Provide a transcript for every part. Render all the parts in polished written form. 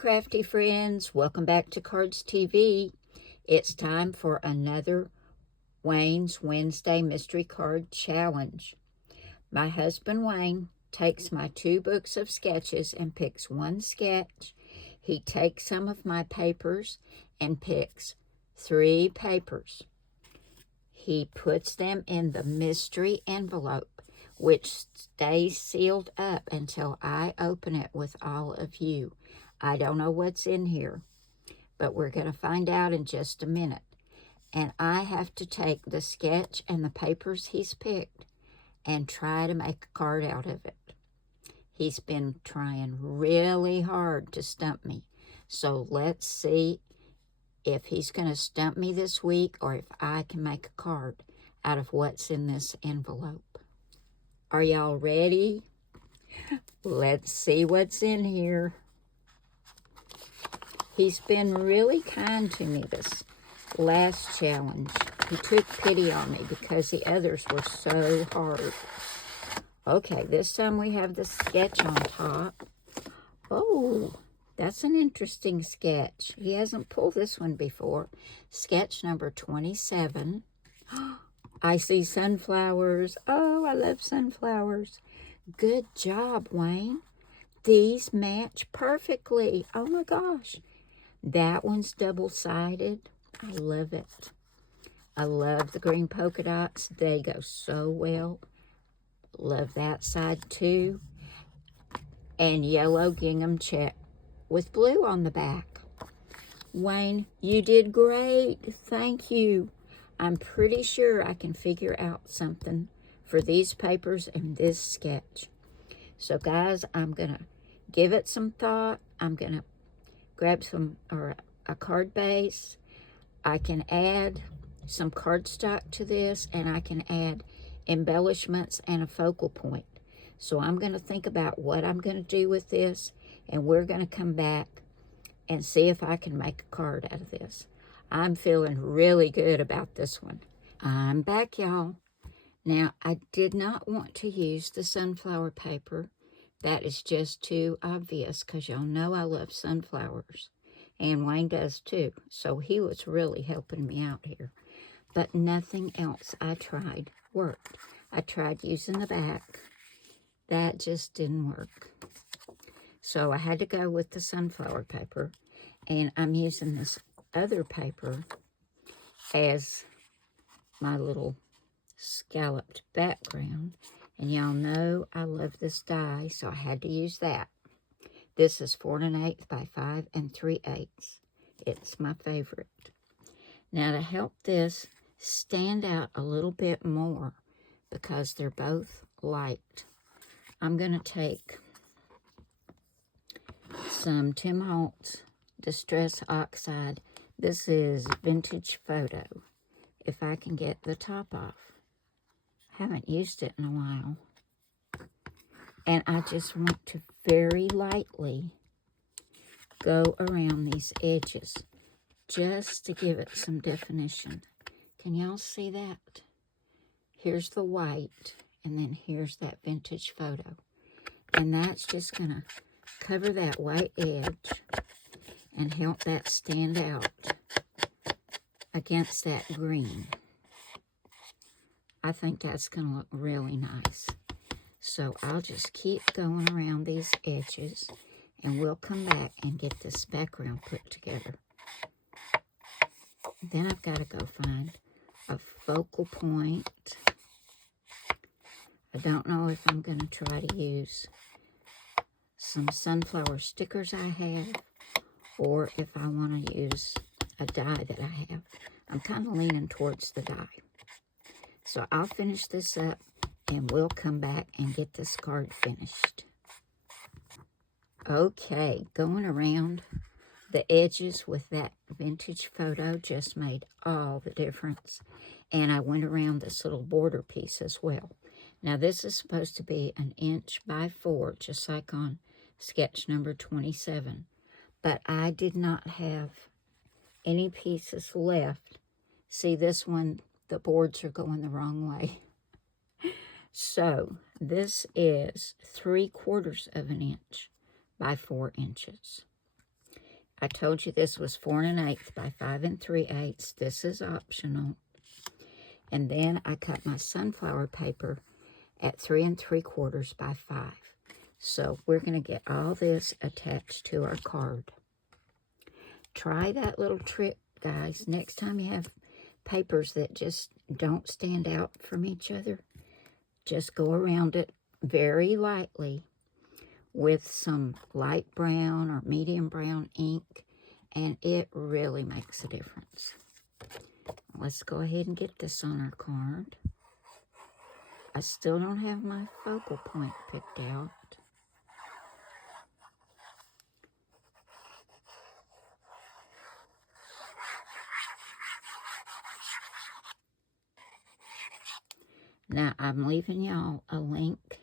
crafty friends, welcome back to Cardz TV. It's time for another Wayne's Wednesday Mystery Card Challenge. My husband Wayne takes my 2 books of sketches and picks one sketch. He takes some of my papers and picks 3 papers. He puts them in the mystery envelope, which stays sealed up until I open it with all of you. I don't know what's in here, but we're going to find out in just a minute. And I have to take the sketch and the papers he's picked and try to make a card out of it. He's been trying really hard to stump me. So let's see if he's going to stump me this week or if I can make a card out of what's in this envelope. Are y'all ready? Let's see what's in here. He's been really kind to me this last challenge. He took pity on me because the others were so hard. Okay, this time we have the sketch on top. Oh, that's an interesting sketch. He hasn't pulled this one before. Sketch number 27. I see sunflowers. Oh, I love sunflowers. Good job, Wayne. These match perfectly. Oh my gosh. That one's double-sided. I love it. I love the green polka dots. They go so well. Love that side too. And yellow gingham check with blue on the back. Wayne, you did great. Thank you. I'm pretty sure I can figure out something for these papers and this sketch. So guys, I'm going to give it some thought. I'm going to grab a card base. I can add some cardstock to this, and I can add embellishments and a focal point. So I'm going to think about what I'm going to do with this, and we're going to come back and see if I can make a card out of this. I'm feeling really good about this one. I'm back, y'all. Now, I did not want to use the sunflower paper. That is just too obvious because y'all know I love sunflowers. And Wayne does too. So he was really helping me out here. But nothing else I tried worked. I tried using the back. That just didn't work. So I had to go with the sunflower paper. And I'm using this other paper as my little scalloped background. And y'all know I love this die, so I had to use that. This is 4 1/8 by 5 3/8. It's my favorite. Now to help this stand out a little bit more, because they're both light, I'm going to take some Tim Holtz Distress Oxide. This is Vintage Photo. If I can get the top off. Haven't used it in a while. And I just want to very lightly go around these edges just to give it some definition. Can y'all see that? Here's the white, and then here's that Vintage Photo. And that's just going to cover that white edge and help that stand out against that green. I think that's going to look really nice. So I'll just keep going around these edges, and we'll come back and get this background put together. Then I've got to go find a focal point. I don't know if I'm going to try to use some sunflower stickers I have, or if I want to use a die that I have. I'm kind of leaning towards the die. So I'll finish this up, and we'll come back and get this card finished. Okay, going around the edges with that Vintage Photo just made all the difference. And I went around this little border piece as well. Now this is supposed to be 1 inch by 4, just like on sketch number 27. But I did not have any pieces left. See, this one, the boards are going the wrong way. So this is 3/4 of an inch by 4 inches. I told you this was 4 1/8 by 5 3/8. This is optional. And then I cut my sunflower paper at 3 3/4 by 5. So we're going to get all this attached to our card. Try that little trick, guys. Next time you have papers that just don't stand out from each other, just go around it very lightly with some light brown or medium brown ink, and it really makes a difference. Let's go ahead and get this on our card. I still don't have my focal point picked out. Now, I'm leaving y'all a link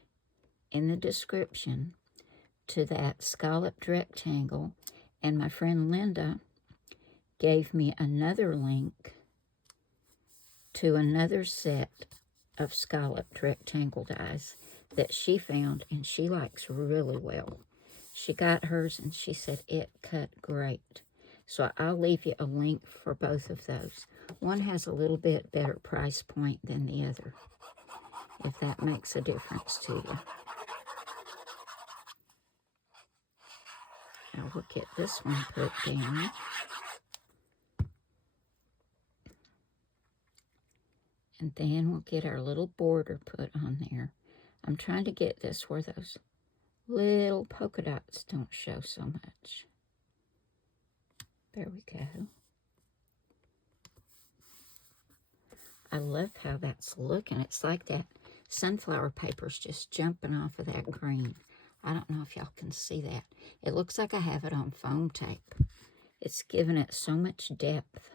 in the description to that scalloped rectangle, and my friend Linda gave me another link to another set of scalloped rectangle dies that she found and she likes really well. She got hers and she said it cut great. So I'll leave you a link for both of those. One has a little bit better price point than the other, if that makes a difference to you. Now we'll get this one put down. And then we'll get our little border put on there. I'm trying to get this where those little polka dots don't show so much. There we go. I love how that's looking. It's like that sunflower paper's just jumping off of that green. I don't know if y'all can see that. It looks like I have it on foam tape. It's giving it so much depth.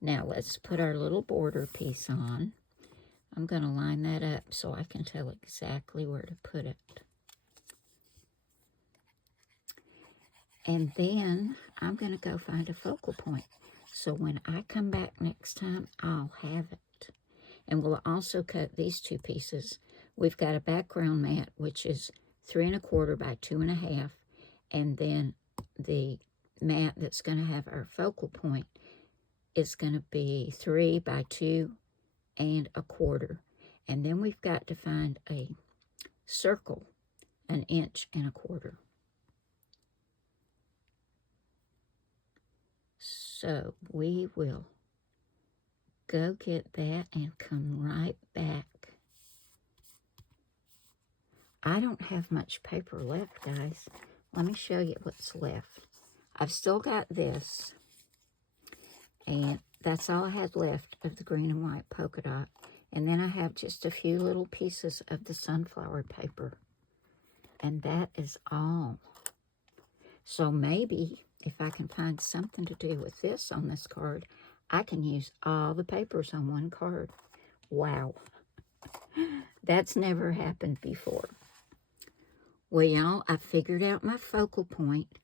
Now let's put our little border piece on. I'm going to line that up so I can tell exactly where to put it. And then I'm going to go find a focal point. So when I come back next time, I'll have it. And we'll also cut these two pieces. We've got a background mat, which is 3 1/4 by 2 1/2. And then the mat that's going to have our focal point is going to be 3 by 2 1/4. And then we've got to find a circle, 1 1/4 inches. So we will go get that and come right back. I don't have much paper left, guys. Let me show you what's left. I've still got this, and that's all I had left of the green and white polka dot. And then I have just a few little pieces of the sunflower paper. And that is all. So maybe if I can find something to do with this on this card, I can use all the papers on one card. Wow. That's never happened before. Well, y'all, I figured out my focal point.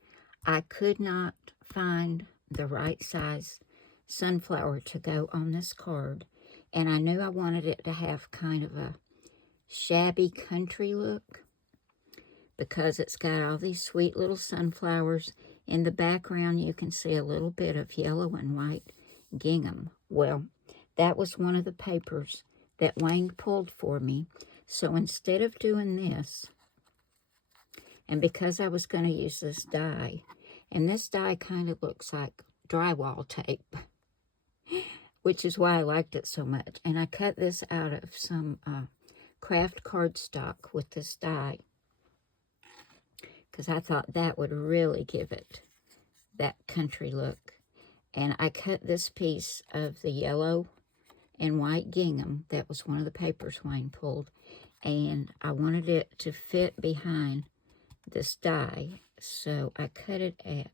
I could not find the right size sunflower to go on this card. And I knew I wanted it to have kind of a shabby country look, because it's got all these sweet little sunflowers. In the background, you can see a little bit of yellow and white gingham. Well, that was one of the papers that Wayne pulled for me. So instead of doing this, and because I was going to use this die, and this die kind of looks like drywall tape, which is why I liked it so much. And I cut this out of some craft cardstock with this die, because I thought that would really give it that country look. And I cut this piece of the yellow and white gingham. That was one of the papers Wayne pulled. And I wanted it to fit behind this die. So I cut it at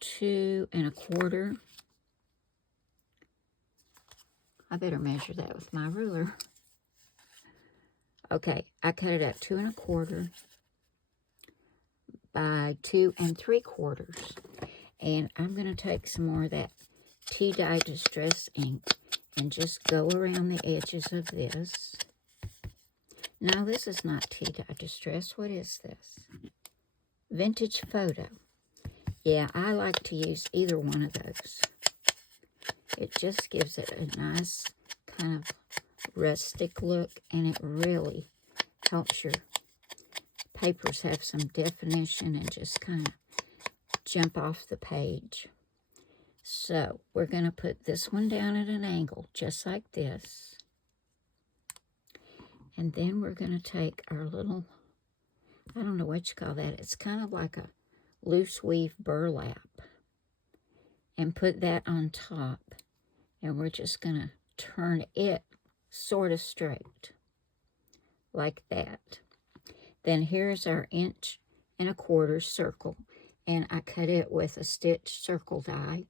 2 1/4. I better measure that with my ruler. Okay, I cut it at 2 1/4 by 2 3/4. And I'm going to take some more of that tea dye distress ink and just go around the edges of this. No, this is not tea dye distress. What is this? Vintage Photo. Yeah, I like to use either one of those. It just gives it a nice kind of rustic look, and it really helps your papers have some definition and just kind of jump off the page. So we're going to put this one down at an angle, just like this. And then we're going to take our little, I don't know what you call that. It's kind of like a loose weave burlap. And put that on top. And we're just going to turn it sort of straight. Like that. Then here's our 1¼ inch circle. And I cut it with a stitch circle die.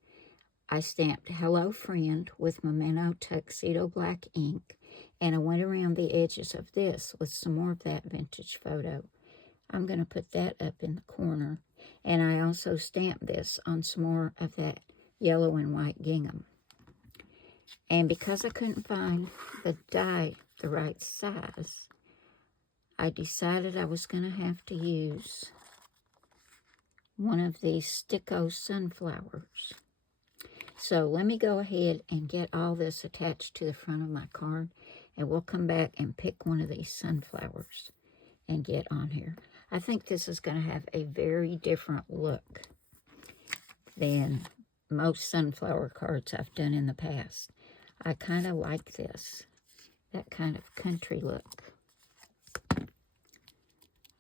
I stamped Hello Friend with Memento Tuxedo Black ink. And I went around the edges of this with some more of that vintage photo. I'm going to put that up in the corner. And I also stamped this on some more of that yellow and white gingham. And because I couldn't find the die the right size, I decided I was going to have to use one of these Sticko sunflowers. So let me go ahead and get all this attached to the front of my card, and we'll come back and pick one of these sunflowers and get on here. I think this is going to have a very different look than most sunflower cards I've done in the past. I kind of like this, that kind of country look.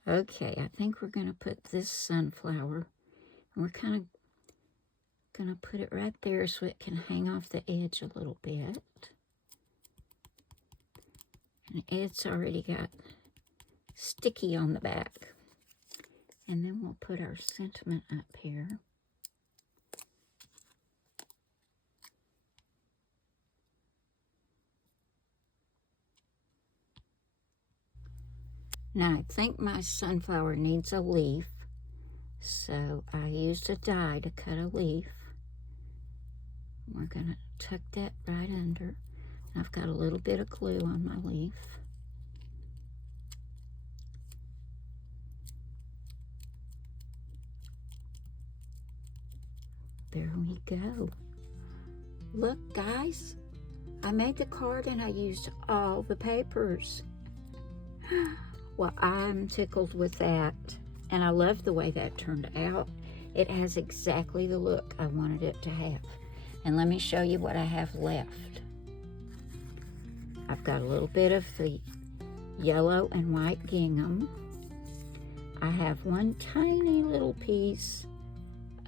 Okay, I think we're going to put this sunflower, and we're kind of going to put it right there so it can hang off the edge a little bit. And it's already got sticky on the back. And then we'll put our sentiment up here. Now, I think my sunflower needs a leaf, so I used a die to cut a leaf. We're going to tuck that right under. I've got a little bit of glue on my leaf. There we go. Look, guys, I made the card and I used all the papers. Well, I'm tickled with that, and I love the way that turned out. It has exactly the look I wanted it to have. And let me show you what I have left. I've got a little bit of the yellow and white gingham. I have one tiny little piece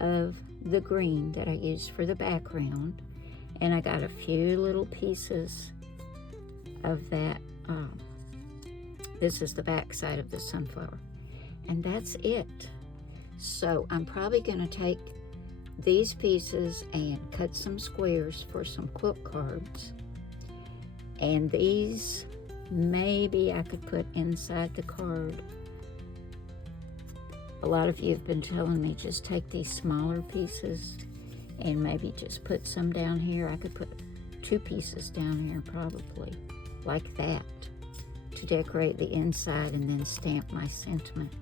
of the green that I used for the background, and I got a few little pieces of that. This is the back side of the sunflower, and that's it. So I'm probably going to take these pieces and cut some squares for some quilt cards, and these maybe I could put inside the card. A lot of you have been telling me just take these smaller pieces and maybe just put some down here. I could put 2 pieces down here probably, like that, to decorate the inside and then stamp my sentiment.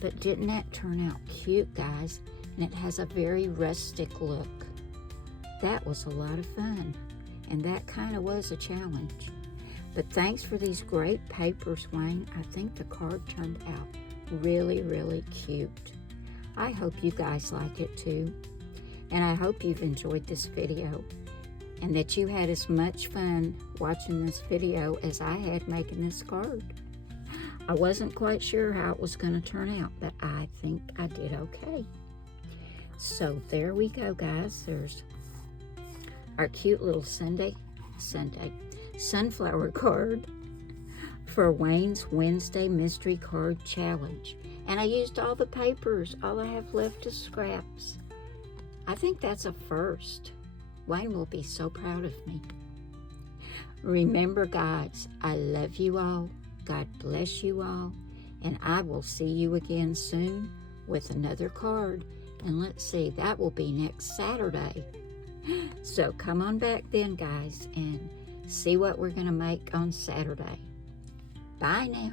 But didn't that turn out cute, guys? And it has a very rustic look. That was a lot of fun, and that kind of was a challenge. But thanks for these great papers, Wayne. I think the card turned out really, really cute. I hope you guys like it too. And I hope you've enjoyed this video, and that you had as much fun watching this video as I had making this card. I wasn't quite sure how it was going to turn out, but I think I did okay. So there we go, guys. There's our cute little sunflower card for Wayne's Wednesday Mystery Card Challenge. And I used all the papers. All I have left is scraps. I think that's a first. Wayne will be so proud of me. Remember, guys, I love you all. God bless you all. And I will see you again soon with another card. And let's see, that will be next Saturday. So come on back then, guys, and see what we're going to make on Saturday. Bye now.